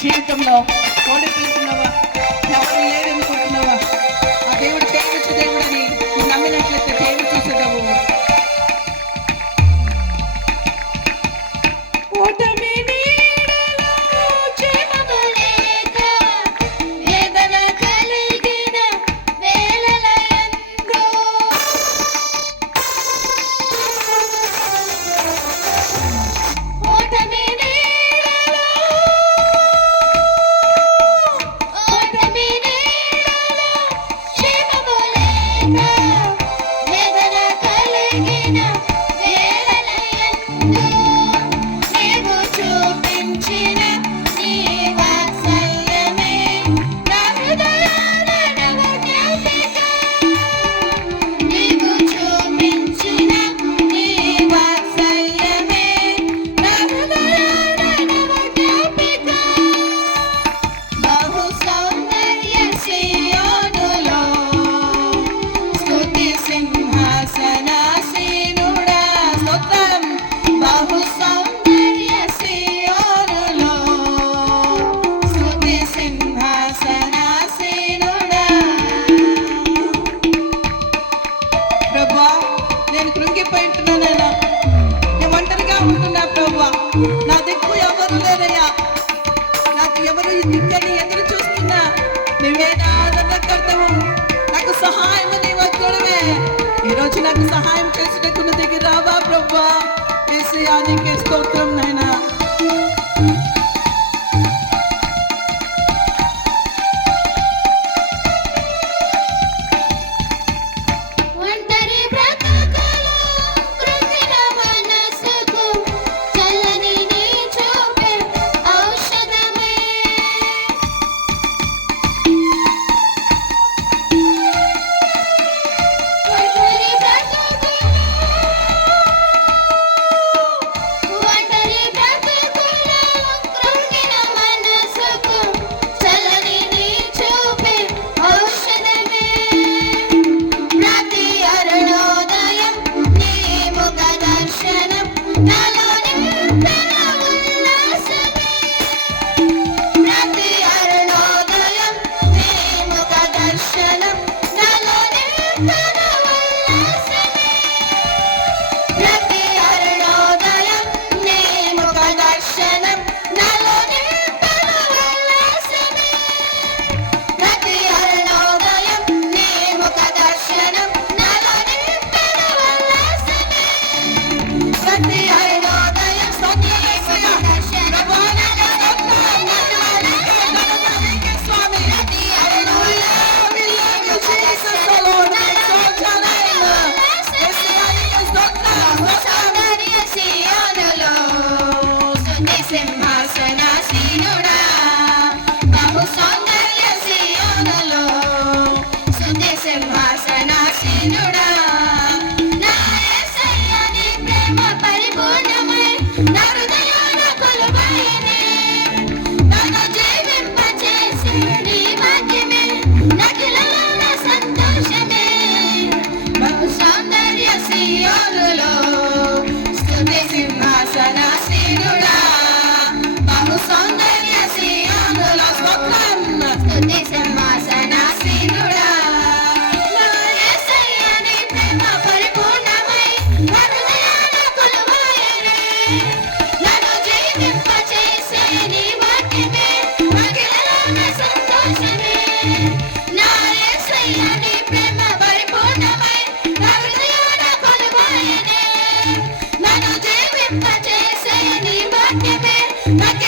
జీవితంలో ఓడిపోతున్నావా, ఎవరు లేరనుకుంటున్నావా? ఆ దేవుడు చేయవచ్చు దేవుడని నమ్మినట్లయితే చేయవు చూసేదావు. ఓటమి నేను కృంగిపోయింటున్నానైనా, నేను ఒంటరిగా ఉంటున్నా ప్రభువా. నా దిక్కు ఎవరు లేరయ్యా, నాకు ఎవరు దిక్కని ఎదురు చూస్తున్నా. నువ్వే నా ఆదరణకర్తవు, నాకు సహాయం నీవే. ఈరోజు నాకు సహాయం చేసినట్టు నువ్వు దగ్గర రావా ప్రభువా. యేసయ్యా నీకే స్తోత్రం నాయనా. What నాలో నింపిన ఉల్లాసమే. ప్రతి అరుణోదయం నీ ముఖ దర్శనం నాలో నింపిన ఉల్లాసమే. ప్రతి అరుణోదయం నీ ముఖ దర్శనం నాలో నింపిన ఉల్లాసమే. ప్రతి అరుణోదయం నీ ముఖ దర్శనం నాలో నింపిన ఉల్లాసమే. ప్రతి అరుణోదయం నీ ముఖ దర్శనం నాలో నింపిన స్వామి ప్రతి అరుణోదయం నీ ముఖ దర్శనం నాలో బహు సౌందర్య సియోనులో స్తుతి సింహాసనాసీనుడా. బహు సౌందర్య సియోనులో స్తుతి సింహాసనాసీనుడా. నా యేసయ్య నీ ప్రేమ పరిపూర్ణమై నా హృదయాన కొలువైనే. నన్ను జీవింపచేసే నీ వాక్యమే నాకిలలోన సంతోషమే. బహు సౌందర్య సియోనులో స్తుతి సింహాసనాసీనుడా. బహు సౌందర్య సియోనులో స్తుతి సింహాసనాసీనుడా. నా యేసయ్య నీ ప్రేమ పరిపూర్ణమై నా హృదయాన కొలువైనే. నన్ను జీవింపచేసే నీ వాక్యమే నాకిలలోన సంతోషమే. నా యేసయ్య నీ ప్రేమ పరిపూర్ణమై నా హృదయాన కొలువైనే. నన్ను జీవింపచేసే నీ వాక్యమే నాకిలలోన